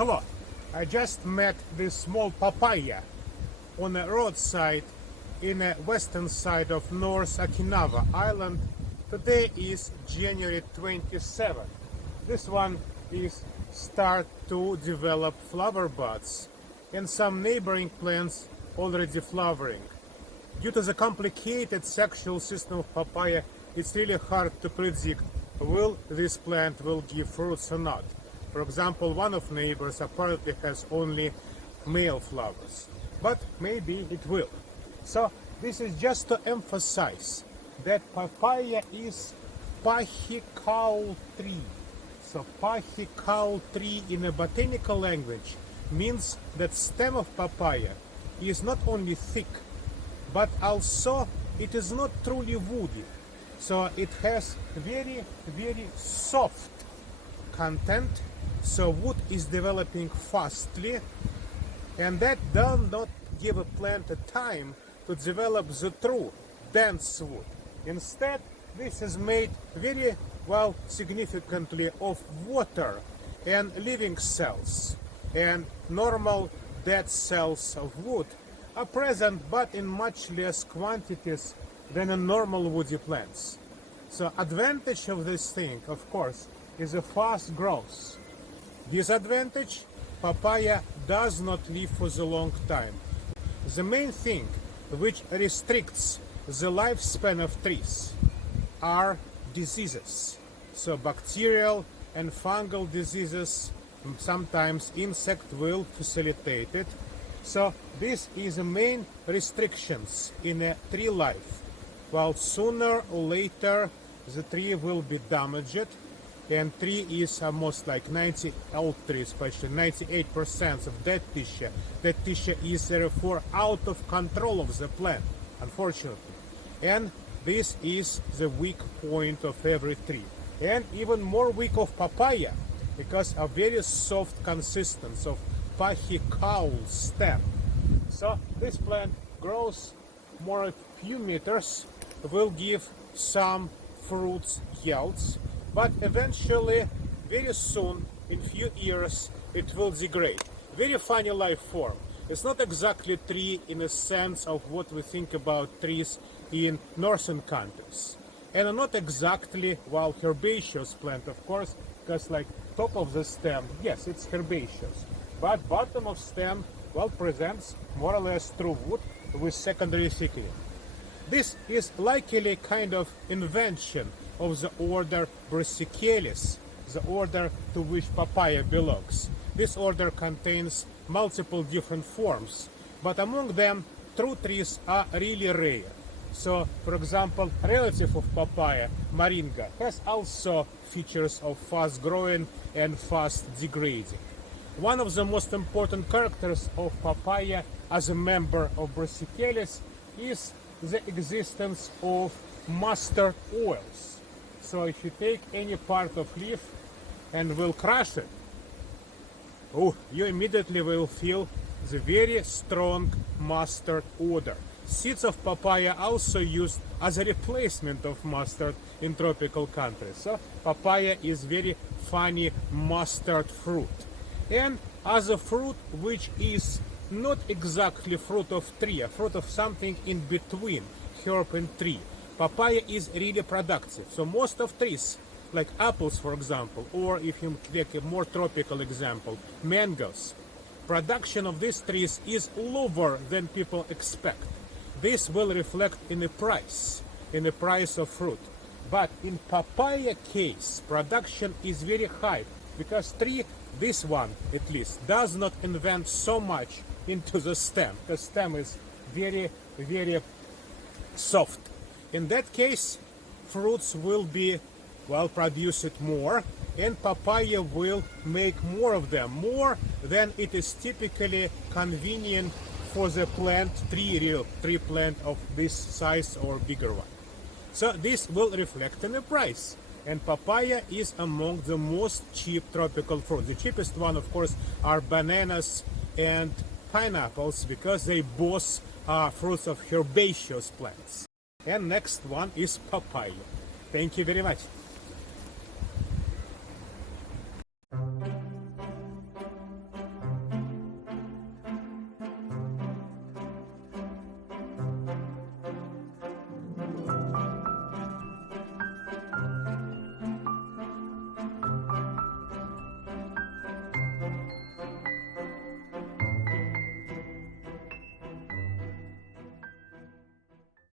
Hello, I just met this small papaya on a roadside in the western side of North Okinawa Island. Today is January 27. This one is start to develop flower buds and some neighboring plants already flowering. Due to the complicated sexual system of papaya, it's really hard to predict will this plant will give fruits or not. For example, one of neighbors apparently has only male flowers, but maybe it will. So this is just to emphasize that papaya is pachycal tree. So pachycal tree in a botanical language means that stem of papaya is not only thick, but also it is not truly woody. So it has very soft content. So wood is developing fastly, and that does not give a plant a time to develop the true dense wood. Instead, this is made very well significantly of water and living cells, and normal dead cells of wood are present but in much less quantities than in normal woody plants. So advantage of this thing, of course, is a fast growth. Disadvantage, papaya does not live for a long time. The main thing which restricts the lifespan of trees are diseases. So bacterial and fungal diseases, sometimes insect will facilitate it. So this is the main restrictions in a tree life. While sooner or later the tree will be damaged, and tree is almost like 90 old trees, especially 98% of dead tissue. That tissue is therefore out of control of the plant, unfortunately. And this is the weak point of every tree. And even more weak of papaya, because a very soft consistence of pachycal stem. So this plant grows more a few meters, will give some fruits yields, but eventually, very soon, in few years, it will degrade. Very funny life form. It's not exactly tree in a sense of what we think about trees in northern countries. And not exactly, well, herbaceous plant, of course, because like top of the stem, yes, it's herbaceous. But bottom of stem, well, presents more or less true wood with secondary thickening. This is likely kind of invention of the order Brassicalis, the order to which papaya belongs. This order contains multiple different forms, but among them, true trees are really rare. So, for example, relative of papaya, moringa, has also features of fast growing and fast degrading. One of the most important characters of papaya as a member of Brassicalis is the existence of mustard oils. So if you take any part of leaf and will crush it, you immediately will feel the very strong mustard odor. Seeds of papaya also used as a replacement of mustard in tropical countries. So papaya is very funny mustard fruit. And as a fruit which is not exactly fruit of tree, a fruit of something in between herb and tree, papaya is really productive. So most of trees, like apples for example, or if you take a more tropical example, mangoes, production of these trees is lower than people expect. This will reflect in the price of fruit. But in papaya case, production is very high because tree, this one at least, does not invent so much into the stem. The stem is very soft. In that case, fruits will be, well, produced more, and papaya will make more of them, more than it is typically convenient for the plant, tree plant of this size or bigger one. So this will reflect in the price. And papaya is among the most cheap tropical fruits. The cheapest one, of course, are bananas and pineapples because they both are fruits of herbaceous plants. And next one is papaya. Thank you very much.